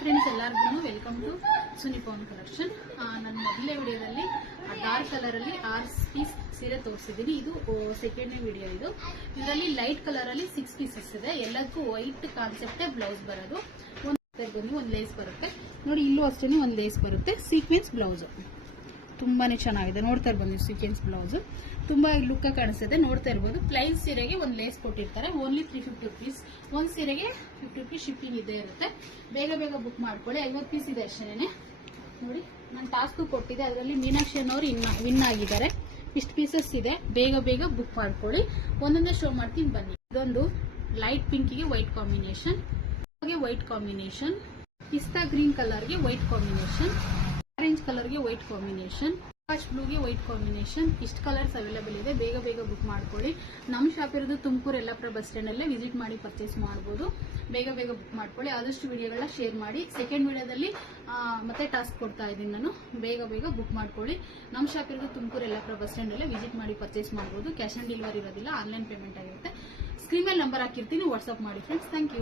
Friends, ಎಲ್ಲರಿಗೂ welcome to ಸುನಿಪವನ್ collection. ನನ್ನ ಮೊದಲನೇ ವಿಡಿಯೋದಲ್ಲಿ ಡಾರ್ಕ್ ಕಲರ್ ಅಲ್ಲಿ 6 ಪೀಸ್ ಸೀರೆ ತೋರಿಸಿದ್ದೀನಿ. ಇದು ಸೆಕೆಂಡ್ನೇ ವಿಡಿಯೋ. ಇದರಲ್ಲಿ ಲೈಟ್ ಕಲರ್ ಅಲ್ಲಿ 6 ಪೀಸಸ್ ಇದೆ. ಎಲ್ಲದಕ್ಕೂ ವೈಟ್ ಕಾನ್ಸೆಪ್ಟೇ ಬ್ಲೌಸ್ ಬರೋದು. ಒಂದು ಲೇಸ್ ಬರುತ್ತೆ ನೋಡಿ, ಇಲ್ಲೂ ಅಷ್ಟೇ ಒಂದು ಲೇಸ್ ಬರುತ್ತೆ. ಸೀಕ್ವೆನ್ಸ್ ಬ್ಲೌಸ್ ತುಂಬಾನೇ ಚೆನ್ನಾಗಿದೆ. ನೋಡ್ತಾ ಇರ್ಬೋದು ನೀವು, ಸೀಕ್ವೆನ್ಸ್ ಬ್ಲೌಸ್ ತುಂಬಾ ಲುಕ್ ಕಾಣಿಸುತ್ತೆ. ನೋಡ್ತಾ ಇರ್ಬೋದು. ಪ್ಲೈನ್ ಸೀರೆಗೆ ಒಂದು ಲೇಸ್ ಕೊಟ್ಟಿರ್ತಾರೆ. Only 350 rupees. ಒಂದು ಸೀರೆಗೆ 50 ರುಪೀಸ್ ಶಿಪ್ಪಿಂಗ್ ಇದ್ದೇ ಇರುತ್ತೆ. ಬೇಗ ಬೇಗ ಬುಕ್ ಮಾಡ್ಕೊಳ್ಳಿ. 50 ಪೀಸ್ ಇದೆ ಅಷ್ಟೇನೆ. ನೋಡಿ, ನಾನು ಟಾಸ್ಕ್ ಕೊಟ್ಟಿದ್ದೆ, ಅದರಲ್ಲಿ ಮೀನಾಕ್ಷಿ ಅನ್ನೋರು ವಿನ್ ಆಗಿದ್ದಾರೆ. ಇಷ್ಟು ಪೀಸಸ್ ಇದೆ. ಬೇಗ ಬೇಗ ಬುಕ್ ಮಾಡ್ಕೊಳ್ಳಿ. ಒಂದೊಂದೇ ಶೋ ಮಾಡ್ತೀನಿ ಬನ್ನಿ. ಇದೊಂದು ಲೈಟ್ ಪಿಂಕಿಗೆ white combination, white combination, pista green ಕಲರ್ಗೆ ವೈಟ್ ಕಾಂಬಿನೇಷನ್, ಆರೆಂಜ್ ಕಲರ್ಗೆ ವೈಟ್ ಕಾಂಬಿನೇಷನ್, ಆಕಾಶ್ ಬ್ಲೂಗೆ ವೈಟ್ ಕಾಂಬಿನೇಷನ್. ಇಷ್ಟು ಕಲರ್ಸ್ ಅವೈಲೇಬಲ್ ಇದೆ. ಬೇಗ ಬೇಗ ಬುಕ್ ಮಾಡ್ಕೊಳ್ಳಿ. ನಮ್ಮ ಶಾಪ್ ಇರೋದು ತುಮಕೂರು ಯಲ್ಲಾಪುರ ಬಸ್ ಸ್ಟ್ಯಾಂಡ್ ಅಲ್ಲೇ. ವಿಸಿಟ್ ಮಾಡಿ ಪರ್ಚೇಸ್ ಮಾಡಬಹುದು. ಬೇಗ ಬೇಗ ಬುಕ್ ಮಾಡ್ಕೊಳ್ಳಿ. ಆದಷ್ಟು ವಿಡಿಯೋಗಳನ್ನ ಶೇರ್ ಮಾಡಿ. ಸೆಕೆಂಡ್ ವಿಡಿಯೋದಲ್ಲಿ ಮತ್ತೆ ಟಾಸ್ಕ್ ಕೊಡ್ತಾ ಇದ್ದೀನಿ ನಾನು. ಬೇಗ ಬೇಗ ಬುಕ್ ಮಾಡ್ಕೊಳ್ಳಿ. ನಮ್ಮ ಶಾಪ್ ಇರೋದು ತುಮಕೂರು ಯಲ್ಲಾಪುರ ಬಸ್ ಸ್ಟ್ಯಾಂಡ್ ಅಲ್ಲೇ. ವಿಸಿಟ್ ಮಾಡಿ ಪರ್ಚೇಸ್ ಮಾಡಬಹುದು. ಕ್ಯಾಶ್ ಆನ್ ಡೆಲಿವರಿ ಇರೋದಿಲ್ಲ, ಆನ್ಲೈನ್ ಪೇಮೆಂಟ್ ಆಗಿರುತ್ತೆ. ಸ್ಕ್ರೀನ್ ಮೇಲೆ ನಂಬರ್ ಹಾಕಿರ್ತೀನಿ, ವಾಟ್ಸ್ಆಪ್ ಮಾಡಿ ಫ್ರೆಂಡ್ಸ್. Thank you.